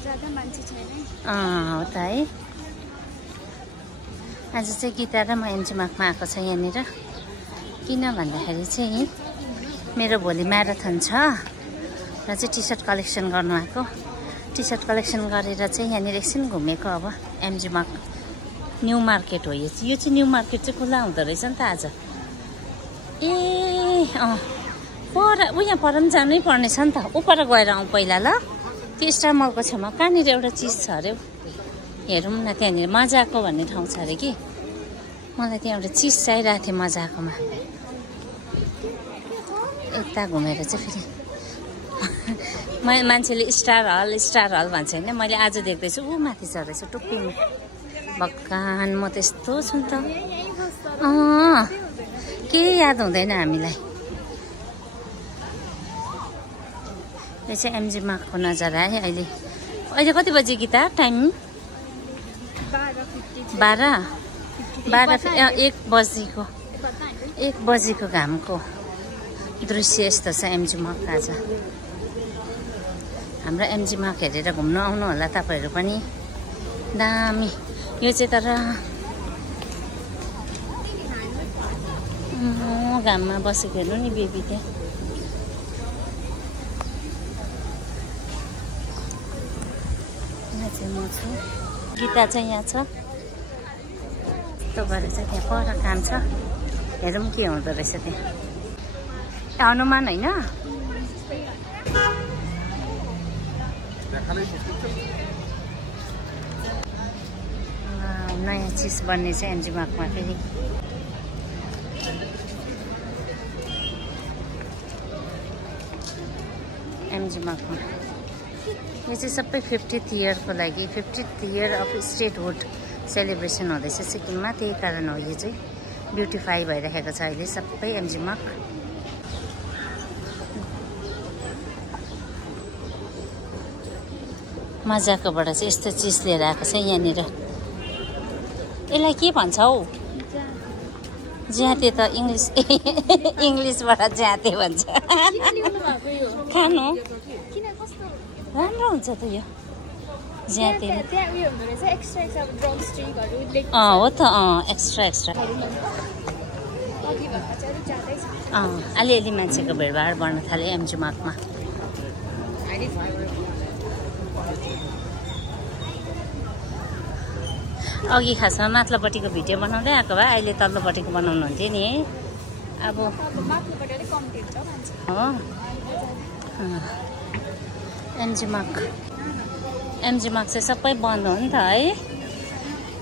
ज्यादा मान्छे छैन हो त है। आज चाहिँ गीता र म एमजीमार्कमा आएको छ यहाँनिर। किन भन्दाखेरि चाहिँ मेरो भोलि म्याराथन छ र चाहिँ टी सर्ट कलेक्सन गर्नु आएको। टी सर्ट कलेक्सन गरेर चाहिँ यहाँनिर एकछिन घुमेको। अब एमजीमार्क न्यू मार्केट हो यो चाहिँ न्यू मार्केट चाहिँ खुला हुँदो रहेछ नि त आज। ए पर यहाँ पर पनि जानै पर्ने छ नि त। उपर गएर आउँ पहिला ल। त्यो स्टार मलको छेउमा कहाँनिर एउटा चिज छ अरे, हेरौँ न। त्यहाँनिर मजाको भन्ने ठाउँ छ अरे कि। मलाई त्यहाँ एउटा चिज चाहिरहेको थियो मजाकोमा। यता घुमेर चाहिँ फेरि मान्छेले स्टार हल भन्छ होइन। मैले आज देख्दैछु ऊ माथि चढ्दैछु टुप्पीमा। भगवान् म त्यस्तो छु नि त। केही याद हुँदैन हामीलाई। यो चाहिँ एमजीमार्कको नजारा है। अहिले कति बजी गीता टाइम? 12 1 बजीको घामको दृश्य यस्तो छ एमजीमार्क आज। हाम्रो एमजीमार्क हेरेर घुम्न आउनु होला तपाईँहरू पनि। दामी यो चाहिँ तर घाममा बसेको हेर्नु नि बेबी त्यहाँ। यहाँ चाहिँ म छु, गीता चाहिँ यहाँ छ। यस्तो गरेर चाहिँ त्यहाँ पर काम छ। हेरौँ के हुँदो रहेछ त्यहाँ। हनुमान होइन? नयाँ चिज बन्ने छ एमजीमार्कमा फेरि। एमजीमार्कमा यो चाहिँ सबै 50th इयरको लागि 50th year of statehood celebration हुँदैछ सिक्किममा। त्यही कारण हो यो चाहिँ ब्युटिफाई भइरहेको छ अहिले सबै एमजीमार्क। मजाकोबाट चाहिँ यस्तो चिज लिएर आएको छ यहाँनिर। यसलाई के भन्छ हौ? ज्याते त इङ्ग्लिसबाट ज्याते भन्छ। खानु राम्रो हुन्छ त यो ज्याते। हो त एक्स्ट्रा अलिअलि मान्छेको भिडभाड बढ्न थाल्यो एमजीमार्कमा। अघि खासमा माथिल्लोपट्टिको भिडियो बनाउँदै आएको भए अहिले तल्लोपट्टिको बनाउनु हुन्थ्यो नि है। अब हो एमजीमार्क चाहिँ सबै बन्द हो नि त है।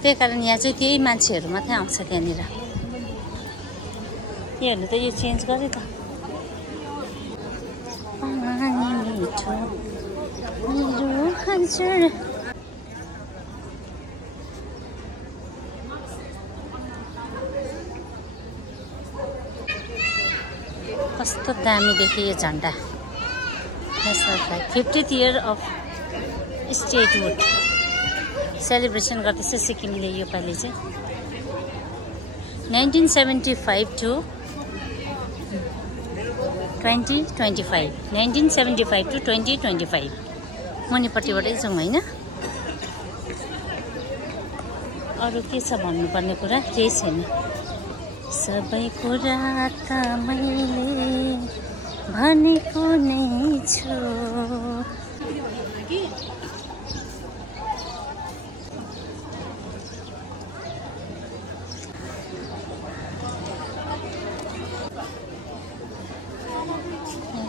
त्यही कारण यहाँ चाहिँ त्यही मान्छेहरू मात्रै आउँछ त्यहाँनिर। हेर्नु त यो चेन्ज गरे त। कस्तो दामी देख्यो यो झन्डा। 50th year of statehood celebration गर्दैछ सिक्किमले योपालि चाहिँ। 1975 to 2025 1975 to 2025 मुनिपट्टिबाटै जाउँ होइन। अरू के छ भन्नुपर्ने कुरा? केही छैन। सबै कुरा त मैले भनेको नै छु।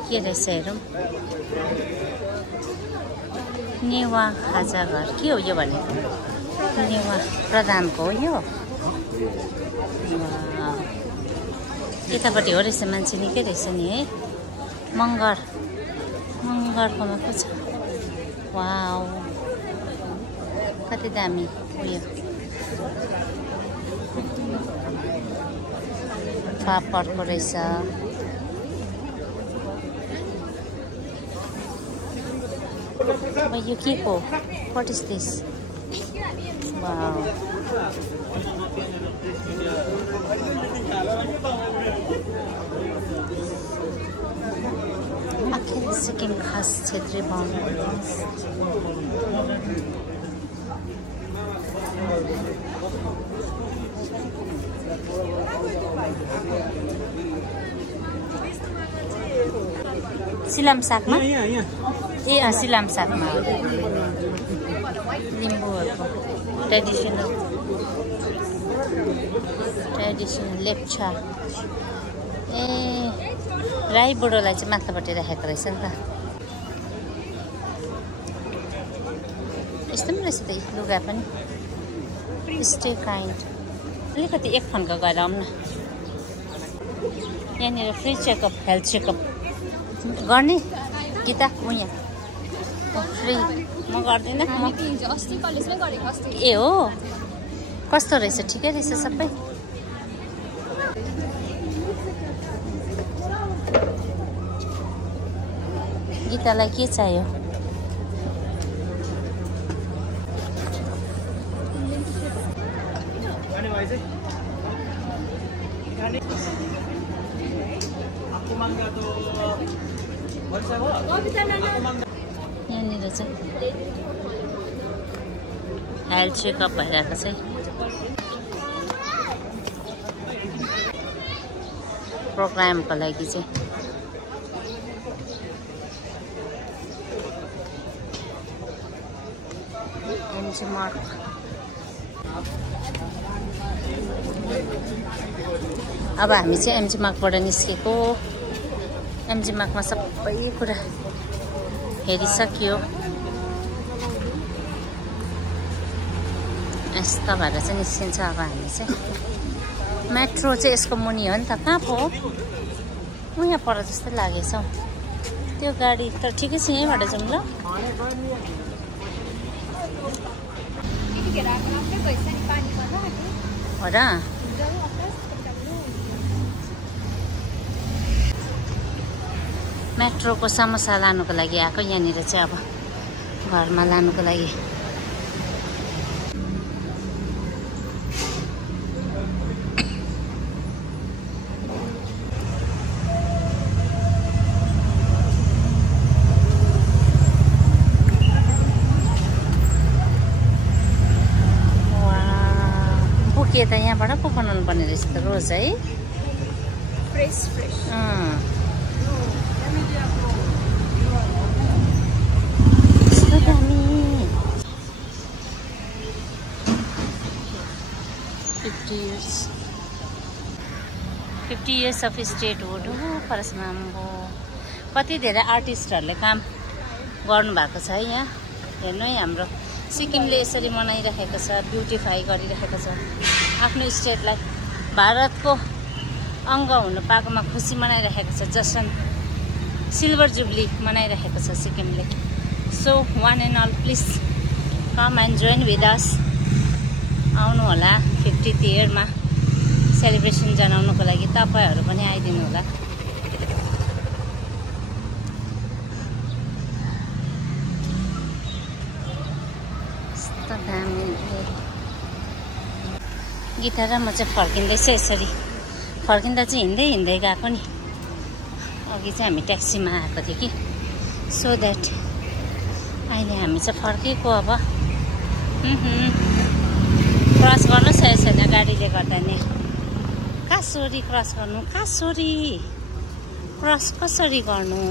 के रहेछ हेरौँ। नेवा खाजा घर के हो यो भनेको? नेवा प्रधानको हो यो। यतापट्टि हो रहेछ मान्छे निकै रहेछ नि है। मङ्गरकोमा पो छ। वाउ कति दामी उयो। पापडको रहेछ। अब यो के को? What is this? Wow Sikkim खास क्षेत्रीय भवन सिलामसाकमा ए सिलामसाकमा लिम्बूहरूको ट्रेडिसनल लेप्चा ए राई बुढोलाई चाहिँ माथिल्लोपट्टि राखेको रहेछ नि त यस्तो पनि रहेछ त लुगा पनि स्टे काइन्ड अलिकति एक खन्का गएर आउँ न यहाँनिर फ्री चेकअप हेल्थ चेकअप गर्ने गीता यहाँ फ्री म गर्दिनँ ए हो कस्तो रहेछ ठिकै रहेछ सबै गीतालाई के चाहियो यहाँनिर चाहिँ हेल्थ चेकअप भइरहेको छ प्रोग्रामको लागि चाहिँ अब हामी चाहिँ एमजी मार्गबाट निस्केको एमजी मार्गमा सबै कुरा हेरिसक्यो यस्तो भएर चाहिँ निस्किन्छ अब हामी चाहिँ मेट्रो चाहिँ यसको मुनि हो नि त कहाँ पो हो यहाँ पर जस्तो लागेछ त्यो गाडी त ठिकै छ यहीँबाट जाउँ ल हो र मेट्रोको समोसा लानुको लागि आएको यहाँनिर चाहिँ अब घरमा लानुको लागि बुके त यहाँबाट पो बनाउनु पर्ने रहेछ त रोज है फ्रेस 50 years of statehood हो परसमा कति धेरै आर्टिस्टहरूले काम गर्नुभएको छ है यहाँ हेर्नु है हाम्रो सिक्किमले यसरी मनाइरहेको छ ब्युटिफाई गरिरहेको छ आफ्नो स्टेटलाई भारतको अङ्ग हुनु पाएकोमा खुसी मनाइरहेको छ जसन सिल्भर जुब्ली मनाइरहेको छ सिक्किमले so one and all please come and join with us आउनु होला 50th इयरमा सेलिब्रेसन जनाउनुको लागि तपाईहरु पनि आइदिनु होला यस्तो दामी गीता र म चाहिँ फर्किँदैछ यसरी फर्किँदा चाहिँ हिँड्दै गएको नि अघि चाहिँ हामी ट्याक्सीमा आएको थियो कि सो द्याट अहिले हामी चाहिँ फर्केको अब क्रस गर्नु सकेको छैन गाडीले गर्दा नि कसरी क्रस गर्नु कसरी क्रस कसरी गर्नु